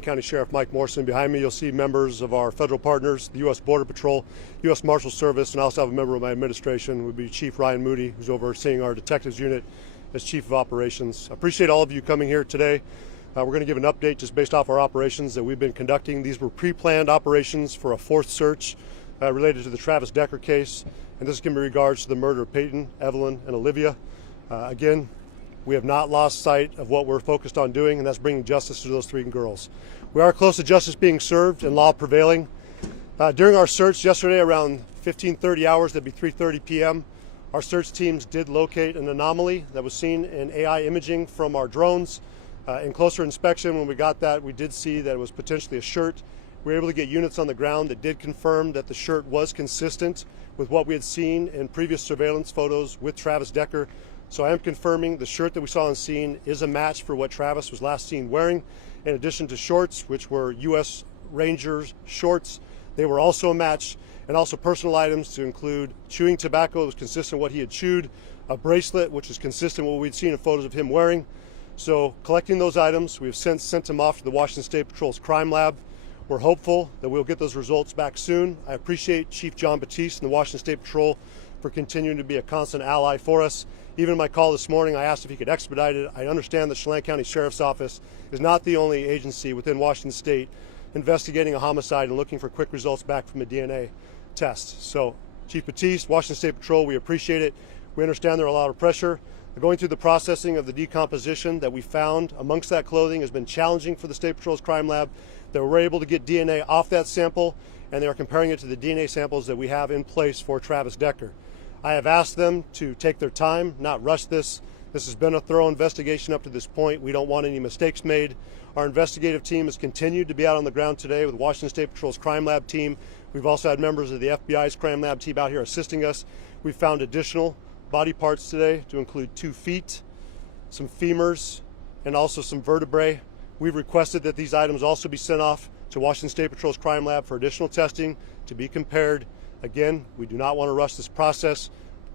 County Sheriff Mike Morrison. Behind me, you'll see members of our federal partners, the U.S. Border Patrol, U.S. Marshal Service, and I also have a member of my administration, would be Chief Ryan Moody, who's overseeing our detectives unit as Chief of Operations. I appreciate all of you coming here today. We're going to give an update just based off our operations that we've been conducting. These were pre-planned operations for a fourth search related to the Travis Decker case, and this is going to be in regards to the murder of Paityn, Evelyn, and Olivia. Again, we have not lost sight of what we're focused on doing, and that's bringing justice to those three girls. We are close to justice being served and law prevailing. During our search yesterday around 15:30 hours, that'd be 3:30 p.m., our search teams did locate an anomaly that was seen in AI imaging from our drones. In closer inspection, when we got that, we did see that it was potentially a shirt. We were able to get units on the ground that did confirm that the shirt was consistent with what we had seen in previous surveillance photos with Travis Decker. So I am confirming the shirt that we saw on scene is a match for what Travis was last seen wearing. In addition to shorts, which were U.S. Rangers shorts, they were also a match, and also personal items to include chewing tobacco that was consistent with what he had chewed, a bracelet which is consistent with what we'd seen in photos of him wearing. So collecting those items, we have since sent them off to the Washington State Patrol's crime lab. We're hopeful that we'll get those results back soon. I appreciate Chief John Batiste and the Washington State Patrol for continuing to be a constant ally for us. Even in my call this morning, I asked if he could expedite it. I understand the Chelan County Sheriff's Office is not the only agency within Washington State investigating a homicide and looking for quick results back from a DNA test. So, Chief Batiste, Washington State Patrol, we appreciate it. We understand there are a lot of pressure. Going through the processing of the decomposition that we found amongst that clothing has been challenging for the State Patrol's crime lab. They were able to get DNA off that sample, and they are comparing it to the DNA samples that we have in place for Travis Decker. I have asked them to take their time, not rush this. This has been a thorough investigation up to this point. We don't want any mistakes made. Our investigative team has continued to be out on the ground today with Washington State Patrol's crime lab team. We've also had members of the FBI's crime lab team out here assisting us. We found additional body parts today to include 2 feet, some femurs, and also some vertebrae. We've requested that these items also be sent off to Washington State Patrol's crime lab for additional testing to be compared. Again, we do not want to rush this process.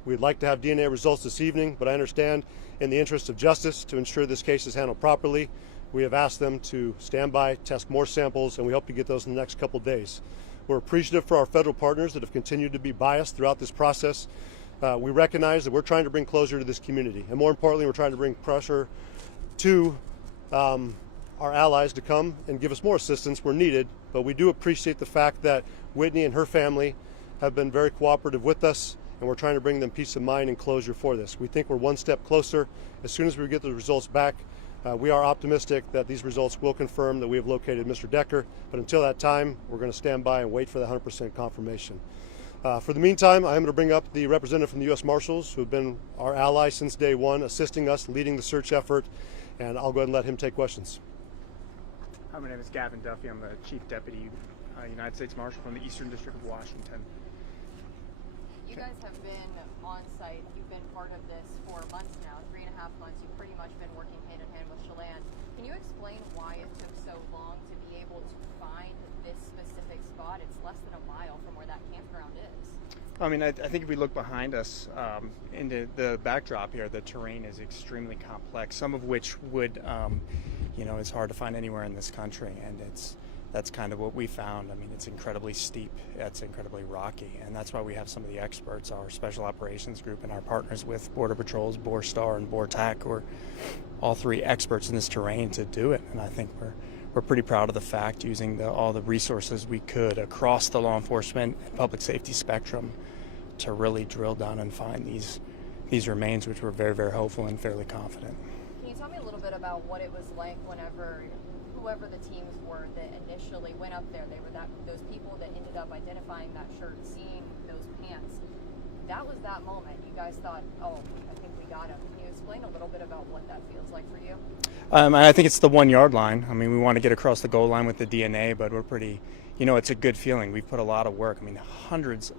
We'd like to have DNA results this evening, but I understand in the interest of justice, to ensure this case is handled properly, we have asked them to stand by, test more samples, and we hope to get those in the next couple of days. We're appreciative for our federal partners that have continued to be biased throughout this process. We recognize that we're trying to bring closure to this community, and more importantly, we're trying to bring pressure to our allies to come and give us more assistance where needed. But we do appreciate the fact that Whitney and her family have been very cooperative with us, and we're trying to bring them peace of mind and closure for this. We think we're one step closer. As soon as we get the results back, we are optimistic that these results will confirm that we have located Mr. Decker, but until that time, we're going to stand by and wait for the 100% confirmation. For the meantime, I am going to bring up the representative from the U.S. Marshals, who have been our ally since day one, assisting us, leading the search effort, and I'll go ahead and let him take questions. Hi, my name is Gavin Duffy. I'm the Chief Deputy United States Marshal from the Eastern District of Washington. You guys have been on site. You've been part of this for months now, 3.5 months. You've pretty much been working hand in hand with Chelan. Can you explain why it took so long to be able to find this specific spot? It's less than a mile from where that campground is. I mean, I think if we look behind us into the backdrop here, the terrain is extremely complex, some of which would, it's hard to find anywhere in this country, and that's kind of what we found. I mean, it's incredibly steep, it's incredibly rocky, and that's why we have some of the experts, our Special Operations Group, and our partners with Border Patrols, BORSTAR, and BORTAC, who are all 3 experts in this terrain to do it. And I think we're pretty proud of the fact, using all the resources we could across the law enforcement and public safety spectrum to really drill down and find these remains, which we're very, very hopeful and fairly confident. Can you tell me a little bit about what it was like whenever whoever the teams were that initially went up there? They were those people that ended up identifying that shirt, seeing those pants. That was that moment. You guys thought, oh, I think we got him. Can you explain a little bit about what that feels like for you? I think it's the 1-yard line. I mean, we want to get across the goal line with the DNA, but we're pretty, it's a good feeling. We've put a lot of work. I mean, hundreds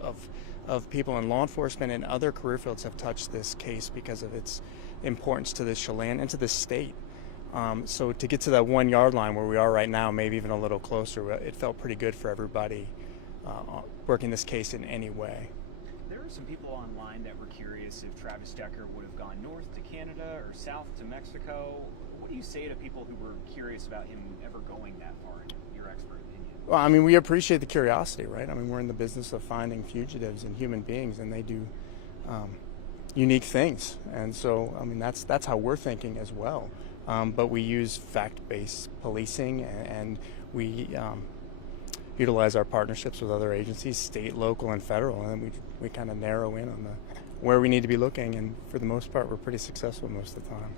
of people in law enforcement and other career fields have touched this case because of its importance to the Chelan and to the state. So to get to that 1-yard line where we are right now, maybe even a little closer, it felt pretty good for everybody working this case in any way. There are some people online that were curious if Travis Decker would have gone north to Canada or south to Mexico. What do you say to people who were curious about him ever going that far, in your expert opinion? Well, I mean, we appreciate the curiosity, right? I mean, we're in the business of finding fugitives and human beings, and they do unique things. And so, I mean, that's how we're thinking as well. But we use fact-based policing, and we utilize our partnerships with other agencies, state, local, and federal, and we kind of narrow in on where we need to be looking, and for the most part, we're pretty successful most of the time.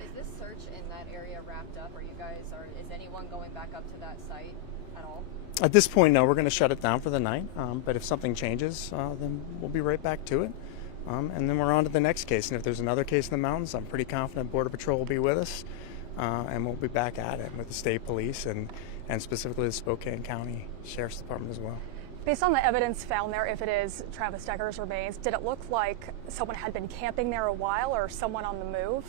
Is this search in that area wrapped up? Is anyone going back up to that site at all? At this point, no, we're going to shut it down for the night, but if something changes, then we'll be right back to it. And then we're on to the next case, and if there's another case in the mountains, I'm pretty confident Border Patrol will be with us, and we'll be back at it with the state police and specifically the Spokane County Sheriff's Department as well. Based on the evidence found there, if it is Travis Decker's remains, did it look like someone had been camping there a while or someone on the move?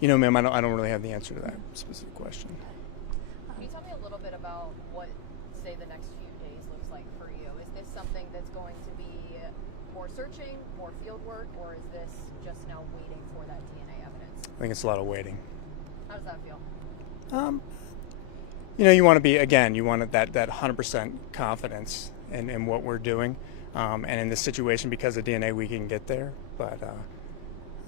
You know, ma'am, I don't really have the answer to that specific question. Can you tell me a little bit about what, say, the next few days looks like for you? Is this something that's going to be more searching, more field work, or is this just now waiting for that DNA evidence? I think it's a lot of waiting. How does that feel? You know, you want to be, again, you want that 100% confidence in what we're doing, and in this situation, because of DNA, we can get there. But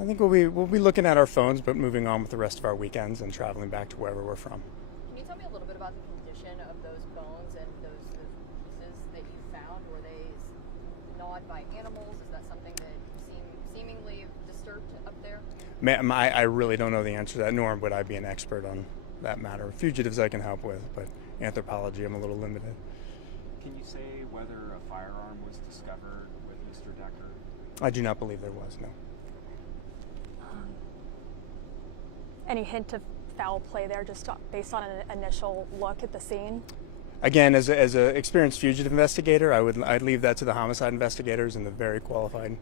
I think we'll be looking at our phones, but moving on with the rest of our weekends and traveling back to wherever we're from. Can you tell me a little bit about the condition of those bones and those pieces that you found? Were they gnawed by animals? Is that something that seemingly disturbed up there? Ma'am, I really don't know the answer to that, nor would I be an expert on that matter. Fugitives I can help with, but anthropology I'm a little limited. Can you say whether a firearm was discovered with Mr. Decker? I do not believe there was, no. Any hint of foul play there, just based on an initial look at the scene? Again, as an experienced fugitive investigator, I'd leave that to the homicide investigators and the very qualified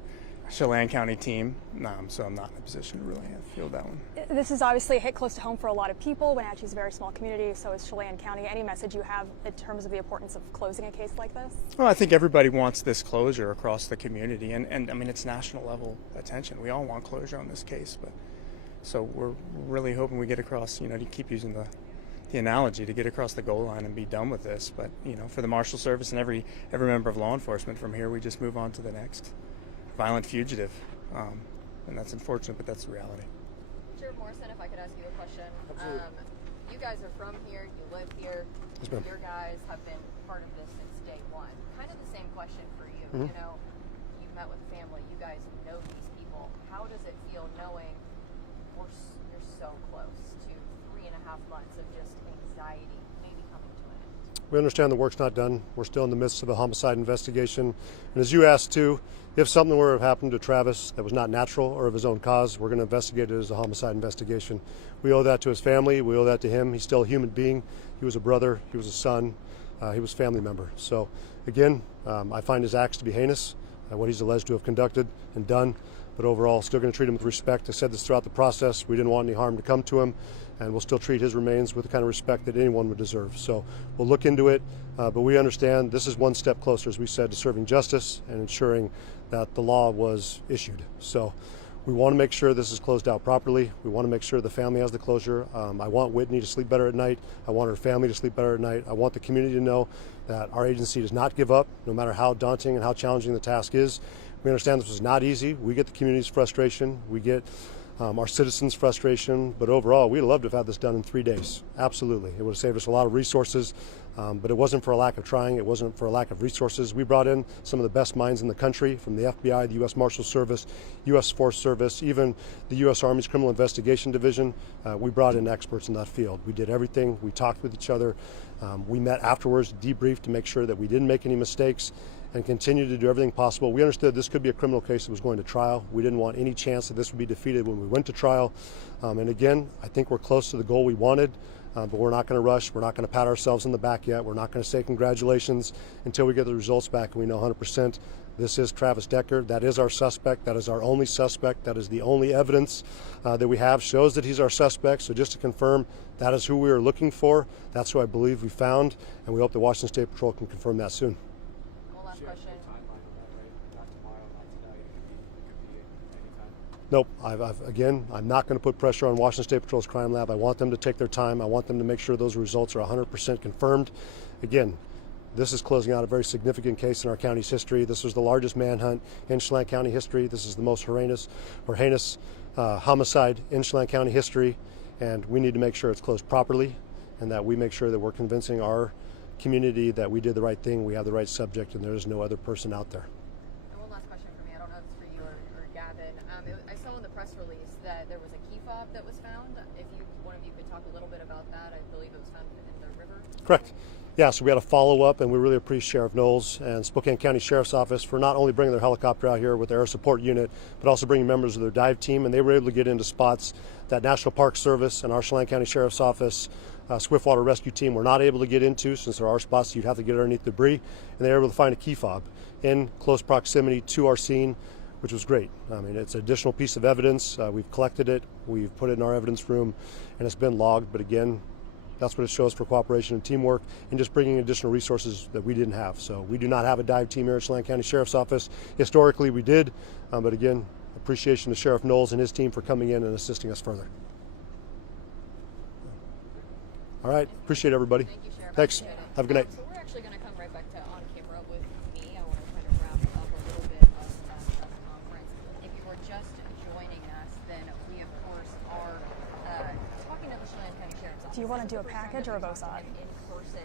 Chelan County team. So I'm not in a position to really field that one. This is obviously a hit close to home for a lot of people. Wenatchee's a very small community, so is Chelan County. Any message you have in terms of the importance of closing a case like this? Well, I think everybody wants this closure across the community, and I mean, it's national level attention. We all want closure on this case, but so we're really hoping we get across, you know, to keep using the analogy, to get across the goal line and be done with this. But, you know, for the Marshal Service and every member of law enforcement, from here we just move on to the next violent fugitive. And that's unfortunate, but that's the reality. Sheriff Morrison, if I could ask you a question. Absolutely. You guys are from here, you live here. Yes, ma'am. Your guys have been part of this since day one. Kind of the same question for you. Mm-hmm. You know, you've met with family, you guys know these people. How does it feel knowing you're so close to 3.5 months of just anxiety maybe coming to an end? We understand the work's not done. We're still in the midst of a homicide investigation. And as you asked too, if something were to have happened to Travis that was not natural or of his own cause, we're going to investigate it as a homicide investigation. We owe that to his family. We owe that to him. He's still a human being. He was a brother. He was a son. He was a family member. So again, I find his acts to be heinous, what he's alleged to have conducted and done. But overall, still going to treat him with respect. I said this throughout the process. We didn't want any harm to come to him, and we'll still treat his remains with the kind of respect that anyone would deserve. So we'll look into it, but we understand this is one step closer, as we said, to serving justice and ensuring that the law was issued. So we want to make sure this is closed out properly. We want to make sure the family has the closure. I want Whitney to sleep better at night. I want her family to sleep better at night. I want the community to know that our agency does not give up, no matter how daunting and how challenging the task is. We understand this was not easy. We get the community's frustration. We get our citizens' frustration. But overall, we'd love to have had this done in 3 days. Absolutely. It would have saved us a lot of resources. But it wasn't for a lack of trying. It wasn't for a lack of resources. We brought in some of the best minds in the country, from the FBI, the U.S. Marshal Service, U.S. Forest Service, even the U.S. Army's Criminal Investigation Division. We brought in experts in that field. We did everything. We talked with each other. We met afterwards, debriefed to make sure that we didn't make any mistakes, and continue to do everything possible. We understood this could be a criminal case that was going to trial. We didn't want any chance that this would be defeated when we went to trial. And again, I think we're close to the goal we wanted, but we're not going to rush. We're not going to pat ourselves on the back yet. We're not going to say congratulations until we get the results back and we know 100% this is Travis Decker. That is our suspect. That is our only suspect. That is the only evidence that we have shows that he's our suspect. So just to confirm, that is who we are looking for. That's who I believe we found, and we hope the Washington State Patrol can confirm that soon. One last question. Nope. Again, I'm not going to put pressure on Washington State Patrol's crime lab. I want them to take their time. I want them to make sure those results are 100% confirmed. Again, this is closing out a very significant case in our county's history. This was the largest manhunt in Chelan County history. This is the most heinous homicide in Chelan County history, and we need to make sure it's closed properly and that we make sure that we're convincing our community that we did the right thing, we have the right subject, and there is no other person out there. And one last question for me. I don't know if it's for you or Gavin. I saw in the press release that there was a key fob that was found. If one of you could talk a little bit about that. I believe it was found in the river. Correct. Yeah, so we had a follow-up, and we really appreciate Sheriff Knowles and Spokane County Sheriff's Office for not only bringing their helicopter out here with their air support unit, but also bringing members of their dive team, and they were able to get into spots that National Park Service and our Chelan County Sheriff's Office Swiftwater Rescue Team were not able to get into, since there are spots you'd have to get underneath debris, and they were able to find a key fob in close proximity to our scene, which was great. I mean, it's an additional piece of evidence. We've collected it, we've put it in our evidence room, and it's been logged, but again, that's what it shows for cooperation and teamwork and just bringing additional resources that we didn't have. So we do not have a dive team here at Chelan County Sheriff's Office. Historically, we did, but again, appreciation to Sheriff Knowles and his team for coming in and assisting us further. All right, appreciate everybody. Thank you, Sheriff. Thanks. Appreciate it. Have a good night. So we're actually going to come right back to on camera with me. I want to try to wrap up a little bit of that press conference. If you were just joining us, then we of course are talking to the Chelan County Sheriff's Office. Do you want to do a package or a both side? In person